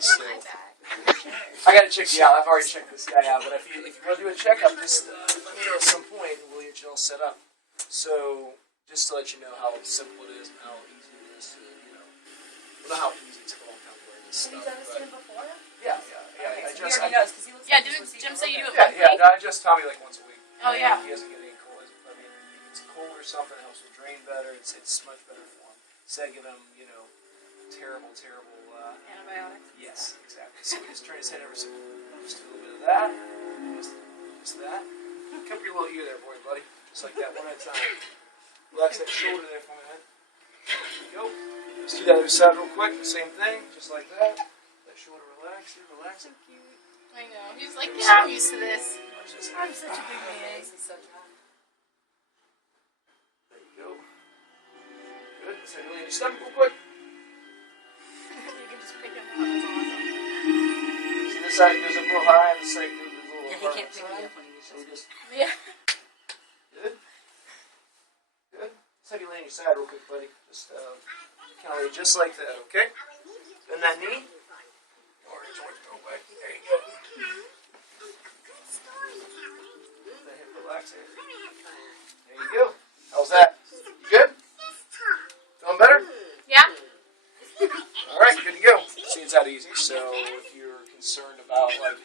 So I got to check you out. I've already checked this guy out, but if you want to do a checkup, just let me know at some point, and we'll get you all set up. So just to let you know how simple it is and how easy it is to, well, not how easy. It took a long time to learn this stuff. Have you done this to him before? Yeah. Okay, so he already knows because he looks like didn't Jim say you do it Yeah, monthly? no, I just Tommy like once a week. Oh, yeah. He doesn't get any cold. I mean, if it's cold or something, it helps him drain better. It's much better for him. Instead of giving him, terrible. Antibiotics. Yes, exactly. So we just turn his head over, so just a little bit of that, just that. Cup your little ear there, boy, buddy. Just like that, one at a time. Relax that shoulder there for me, man. There you go. Let's do that other side real quick. Same thing, just like that. That shoulder relax here, relax it. Cute. I know. He's like, yeah, I'm used to this. I'm such a big man. He's so dry. There you go. Good. Let's have you lay in your stomach real quick. You can just pick him up. That's awesome. See, this side goes up real high, and this side goes a little Yeah, he further can't pick me inside. up when he gets So we just Yeah. good. Let's have you lay on your side real quick, buddy. Just kind of lay just like that, okay? Bend that knee. There you go. The hip relaxer. There you go. How's that? You good? Feeling better? Yeah. All right, good to go. See, it's that easy. So if you're concerned about like